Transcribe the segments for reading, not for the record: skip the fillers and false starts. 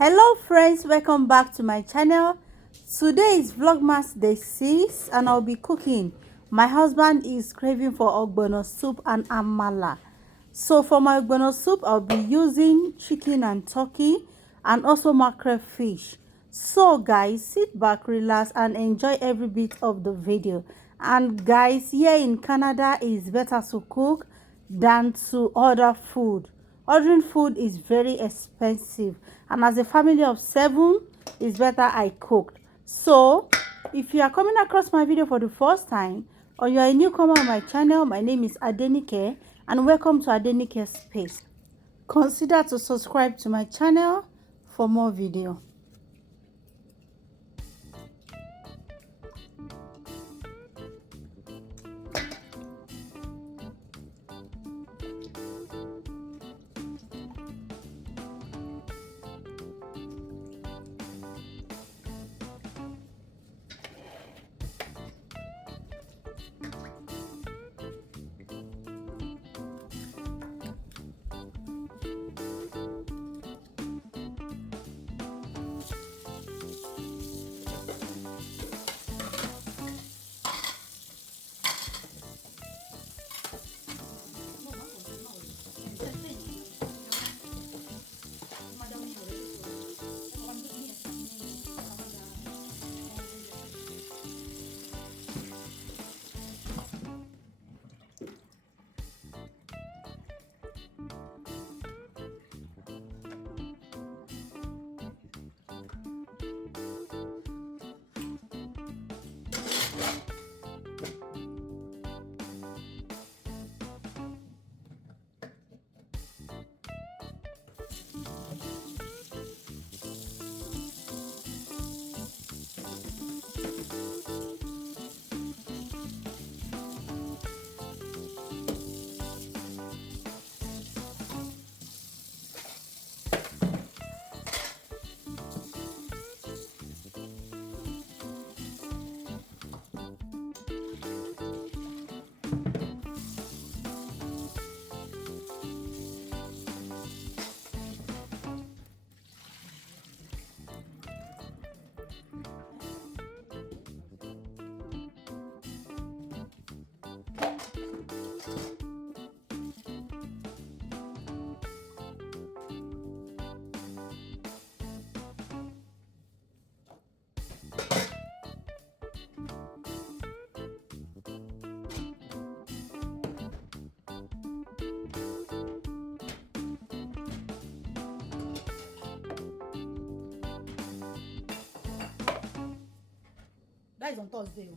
Hello friends, welcome back to my channel. Today is Vlogmas day 6 and I'll be cooking. My husband is craving for ogbono soup and amala. So for my ogbono soup, I'll be using chicken and turkey and also mackerel fish. So guys, sit back, relax and enjoy every bit of the video. And guys, here in Canada, it's better to cook than to order food. Ordering food is very expensive, and as a family of 7, it's better I cooked. So if you are coming across my video for the first time or you are a newcomer on my channel, my name is Adenike and welcome to Adenike Space. Consider to subscribe to my channel for more video. That is on Thursday.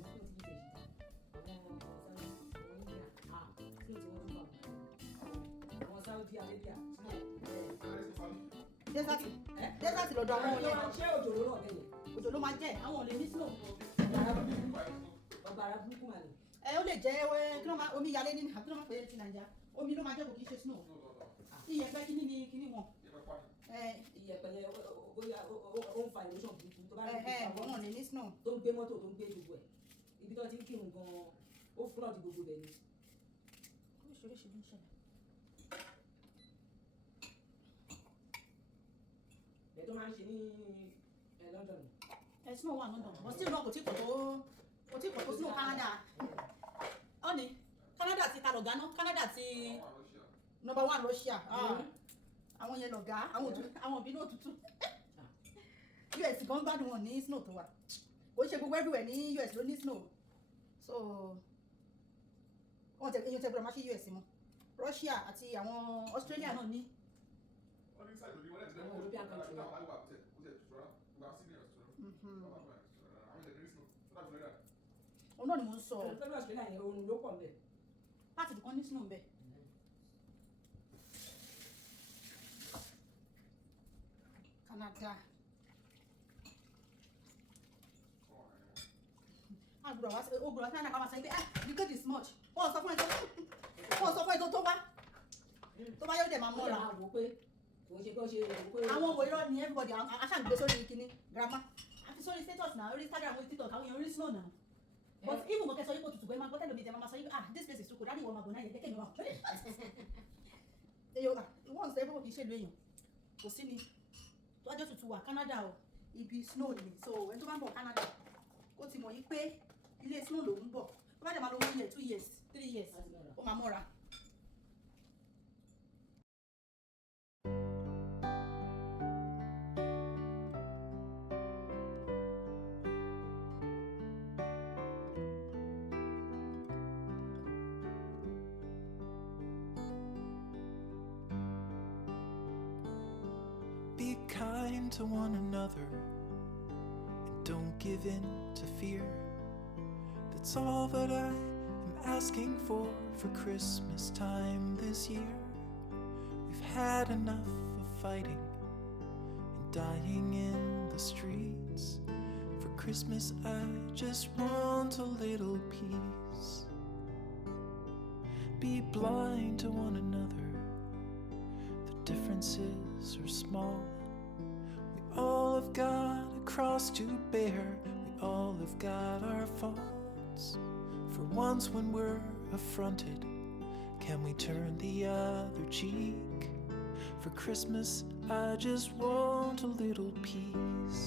Desert lọ́dọ̀ àwọn ọ̀lẹ́. Ṣé òjò ló rọ̀ bẹ́ẹ̀? Òjò ló máa jẹ́ àwọn ọ̀lẹ́ ní snow. Ọ̀bàrà burúkú mà ní. Ó lè jẹ́ kí ló máa omi yalé ní àbí ló máa pè é ti Nàìjíríà. Omi ló máa jẹ́ kò kí í ṣe snow. Iyẹ̀pẹ̀ kíní ni kíní wọn. Iyẹ̀pẹ̀ yẹn bóyá ó ń fa erosion burúkú tó bá rí àwọn ọ̀nà ní snow tó ń gbé mọ́tò tó ń gbé gbogbo ẹ̀. Ibi tó ti ń kírun gan-an ó flood gbogbo bẹ̀ ni. Oríṣiríṣi ló ń ṣẹlẹ̀. Ẹ̀ tó máa ń ṣe ní London. Snow wà London, but still náà kò tí kò tó snow Canada. Ọ̀nì Canada ti ta lọ̀gá náà, Canada ti number 1 Russia. Àwọn yẹn lọ̀gá, àwọn òbí náà tútù. US gan gbádùn wọn ní snow tó wà. Ó ṣe gbogbo everywhere ní US ló ní snow. So wọ́n tẹ̀ eyín tẹ̀ gbọ́dọ̀ máa ṣe US mọ́. Russia àti àwọn Australia náà ní. European country. Òun náà ni mo ń sọ. Pẹ̀lú Australia yẹn oorun ló pọ̀ ńbẹ̀. Láti dùn kan ní snow ńbẹ̀. Canada. Ògbùrọ̀ sí àná ká máa sọ pé the cake is much. Wọ́n sọ fún ẹ tó wá. Tó bá yóò dẹ̀ máa mọ́ra. Àwọn òwe irọ́ ni everybody aṣáàgbé sórí kíní grandma. Àti sórí status náà, orí Instagram, orí TikTok, àwọn èèyàn orí snow náà. But even mo kẹsọ yípo tutù pé máa gbọ́ tẹ́lẹ̀ mi jẹ́ máa sọ yípo this place is too cold, dáàdi ìwọ máa bọ̀ náà yẹ kékeré wa. Èyí wọ́n ń sọ ẹ́ pé kò kì í ṣèlú èèyàn kò sí ni ọjọ́ tuntun wà Canada o ibi snow ni so ẹni tó bá ń bọ̀ Canada kó ti mọ̀ yí pé ilé snow lòún bọ̀ tó bá dẹ̀ máa lo 1 year 2 years 3 years ó máa mọ́ra. Be kind to one another and don't give in to fear. That's all that I am asking for Christmas time this year. We've had enough of fighting and dying in the streets. For Christmas I just want a little peace. Be blind to one another. The differences are small. We all have got a cross to bear. We all have got our faults. For once when we're affronted, can we turn the other cheek? For Christmas I just want a little peace.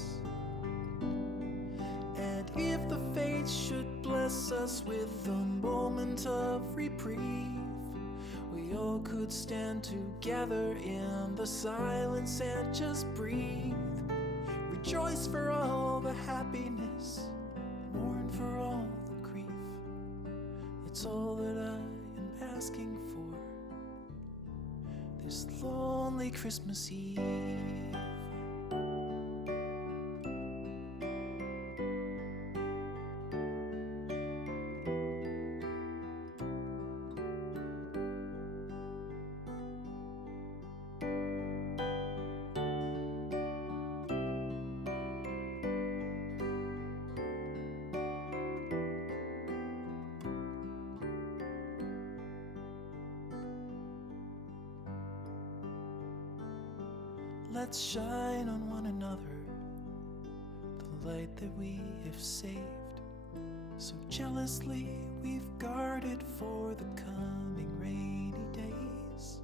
And if the fates should bless us with a moment of reprieve, we all could stand together in the silence and just breathe. Rejoice for all the happiness, mourn for all the grief. It's all that I am asking for this lonely Christmas Eve. Let's shine on one another the light that we have saved. So jealously we've guarded for the coming rainy days.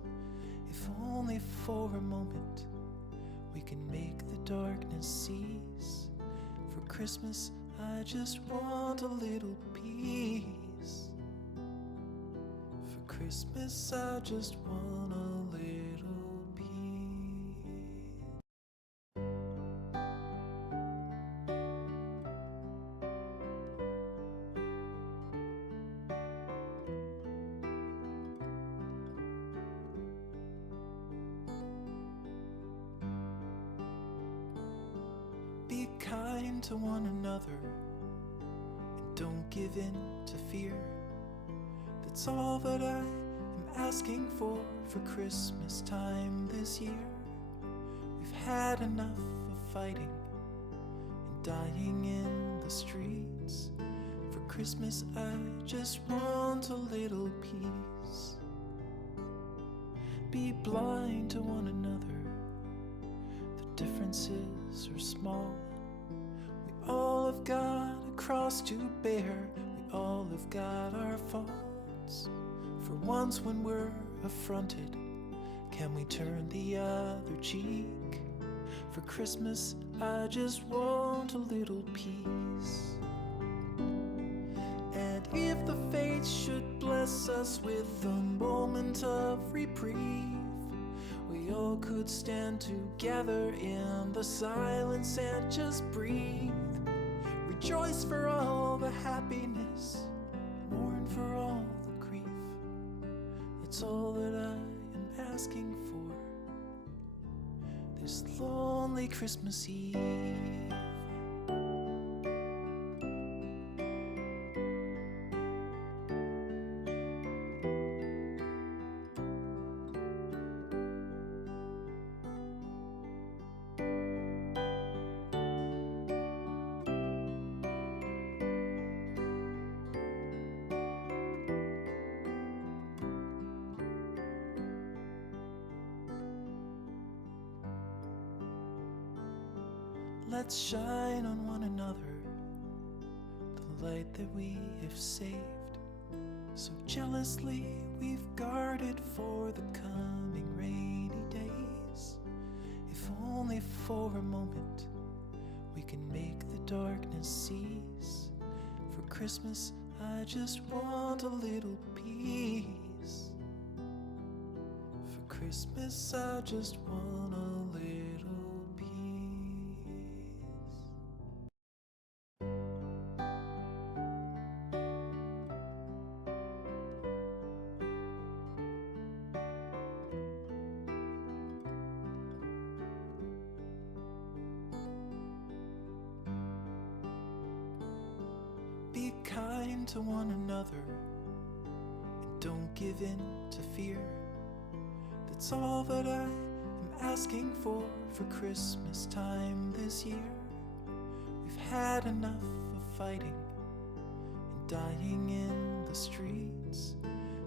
If only for a moment we can make the darkness cease. For Christmas I just want a little peace. For Christmas I just want a little Be kind to one another and don't give in to fear. That's all that I am asking for Christmas time this year. We've had enough of fighting and dying in the streets. For Christmas I just want a little peace. Be blind to one another. The differences are small. We all have got a cross to bear. We all have got our faults. For once when we're affronted, can we turn the other cheek? For Christmas I just want a little peace. And if the fates should bless us with a moment of reprieve, we all could stand together in the silence and just breathe. Rejoice for all the happiness, mourn for all the grief. It's all that I am asking for this lonely Christmas Eve. Let's shine on one another, the light that we have saved. So jealously we've guarded for the coming rainy days. If only only for a moment, we can make the darkness cease. For Christmas, I just want a little peace. For Christmas, I just want a little peace. Be kind to one another and don't give in to fear. That's all that I am asking for Christmas time this year. We've had enough of fighting and dying in the streets.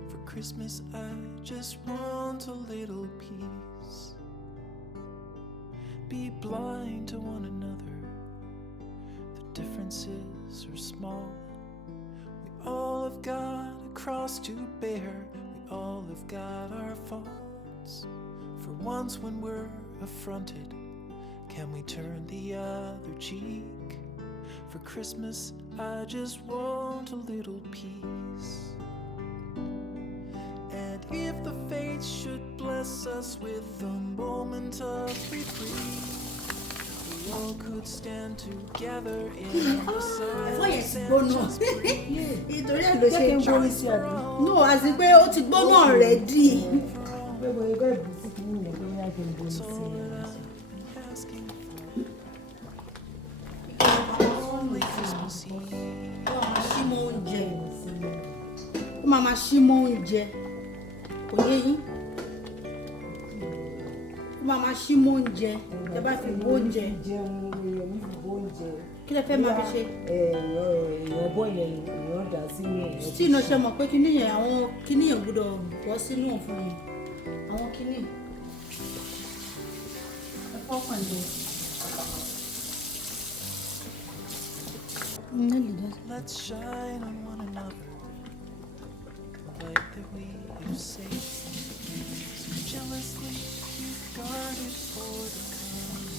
For Christmas I just want a little peace. Be blind to one another, the differences are small. We all have got a cross to bear, we all have got our faults. For once when we're affronted, can we turn the other cheek? For Christmas I just want a little peace. And if the fates should bless us with a moment of reprieve, we all could stand together in the silence and just breathe. Nítorí ẹ̀ ló ṣe ń gbórí sí àbí? No, àti pé ó ti gbóná already. That's all that I'm asking for. Only Christmas Eve. Ó máa máa ṣí mọ́ oúnjẹ. Kò yé yín? Ó máa máa ṣí mọ́ oúnjẹ. Tẹ́ bá fi bó oúnjẹ. Kí lẹ fẹ́ máa fi ṣe? Ọ̀bọ yẹn èèyàn dà sínú ẹ̀. Tí iná ṣe mọ̀ pé kíní yẹn àwọn kíní yẹn gbọ́dọ̀ bọ́ sínú ọ̀fun yẹn. Àwọn kíní. Ẹ fọ́kàn jẹ. Let's shine on one another, the light that we have saved. So jealously we've guarded for the coming.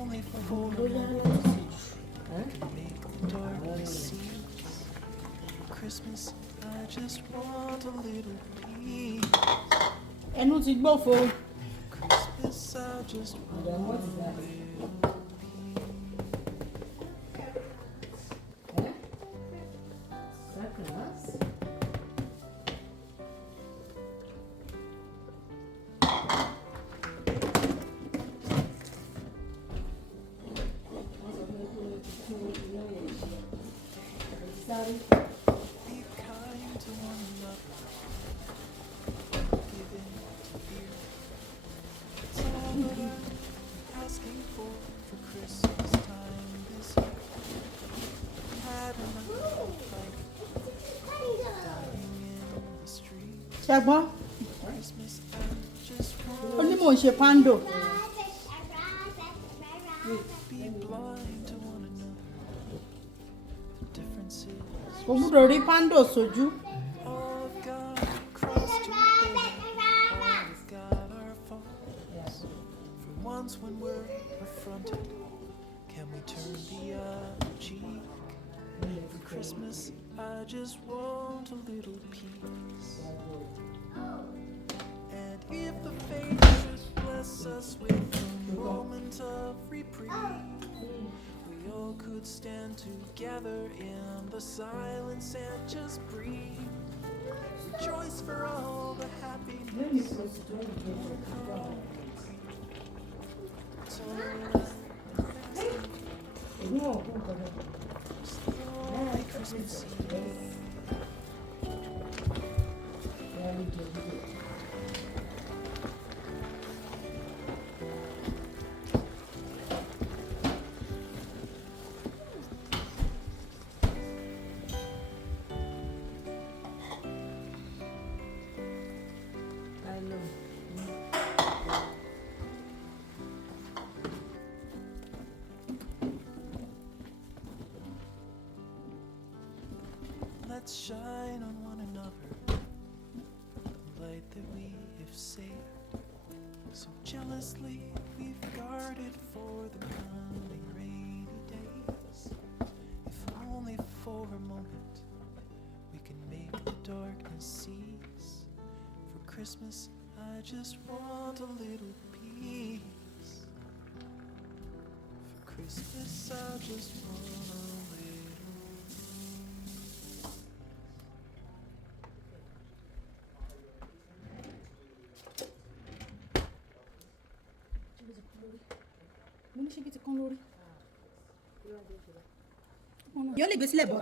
Only for a moment can make the darkness cease. Christmas, I just want a little peace. Ẹnu ti gbófo. Christmas, I just want a little peace. Be kind to one another, give in to fear. It's all that I'm asking for Christmas time this year. Had enough of fighting, dying in the street. Ṣẹ́gbọ́n, Christmas I just ó ní want mò ń ṣe pando. be blind to one another. The differences Mo gbọ́dọ̀ rí pando sójú. all have got across to bear. All have got our faults. For once when we're affronted, can we turn the other cheek? For Christmas, I just want a little peace. And if the fates should bless us with a moment of reprieve, we all could stand together in the silence and just breathe. Rejoice for all the happiness. It's all that I'm asking for. Only Christmas Eve. Let's shine on one another, the light that we have saved. jealously we've guarded for the coming rainy days. If only for a moment we can make the darkness cease. For Christmas I just want a little peace. For Christmas I just want a little mo ní ṣe bí ti kán lórí. yóò lè gbé sílẹ̀ bọ̀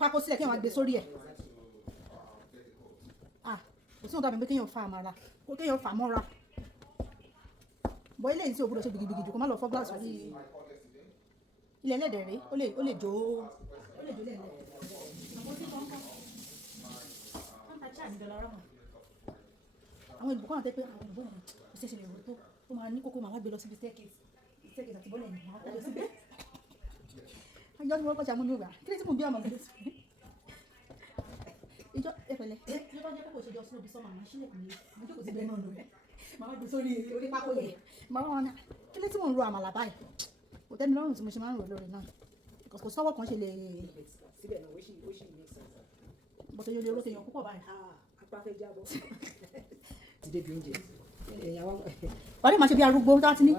pákó sílẹ̀ kí wọ́n gbé sórí ẹ̀. kò sí ohun tó àbẹ̀ pé kéèyàn fa àmàrà kó kéèyàn fà mọ́ra. bọ́ ilé yìí tí o gbọ́dọ̀ ṣe gbìgbìgbì jù kó má lọ fọ́ gíláàsì orí ilẹ̀ ẹlẹ́dẹ̀ rèé ó lè jó lẹ́lẹ̀. àwọn ìbùkún àti pé àwọn ìbùkún kò ṣeéṣe lè rò tó ó máa ní kókó máa wá gbé lọ síbi staircase àti bọ́lẹ̀ ní máa tẹ̀lé síbẹ̀. ìjọ tí wọ́n kọ́ ṣàmúlò gbà kí ni tí mo bí àmọ́ gbé ìjọ ẹ̀pẹ̀lẹ̀ ìjọ tó jẹ́ pé kò ṣe jọ sínú ibi sọ́mà máa ṣílẹ̀ kùnú mo jókòó síbẹ̀ náà lórí máa gbé sórí orí pákó yẹn máa wọn kí ni tí mo ń ro àmàlà báyìí kò tẹ́ mi lọ́rùn tí mo ṣe máa ń rò lórí náà kò sọ́wọ́ kan ṣe lè bọ́tọ̀ yóò lè rókè yàn púpọ̀ báyìí. ti débi oúnjẹ ọ̀rẹ́ máa ṣe bí arúgbó tó ti ní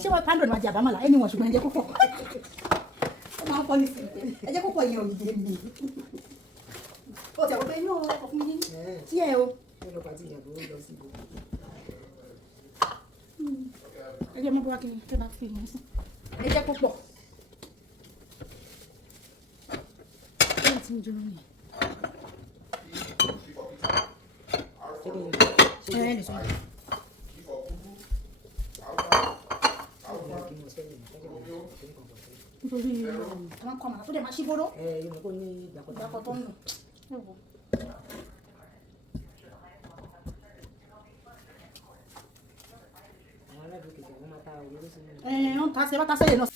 ṣé wọ́n pàǹdọ̀ ni wọ́n jẹ àbámọ̀lá ẹni wọ̀n ṣùgbọ́n ẹjẹ́ púpọ̀ ó máa ń fọ́ ní sí ẹjẹ́ púpọ̀ yẹn ò yé mi ó tẹ̀ wọ́n pé inú ọkọ̀ fún yín sí ẹ o. ó lọ pàtí ìyàbọ̀ ó lọ sí ibò. ẹjẹ́ mọ́ bó wá kí n bá fi yín sí ẹjẹ́ púpọ̀ ẹjẹ́ tí ń jẹun nìyẹn. Ẹni sọ. Nítorí àwọn kọ́ màá tó dẹ̀ máa ṣí bóró. Yóò kó ní Ìgbàkọ̀ tó ń lò. àwọn aládùúgbò kejì àwọn máa ta òróró sínú. Wọ́n ta sí ẹ bá ta sẹ́yìn náà.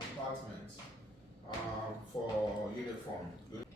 Department for uniform.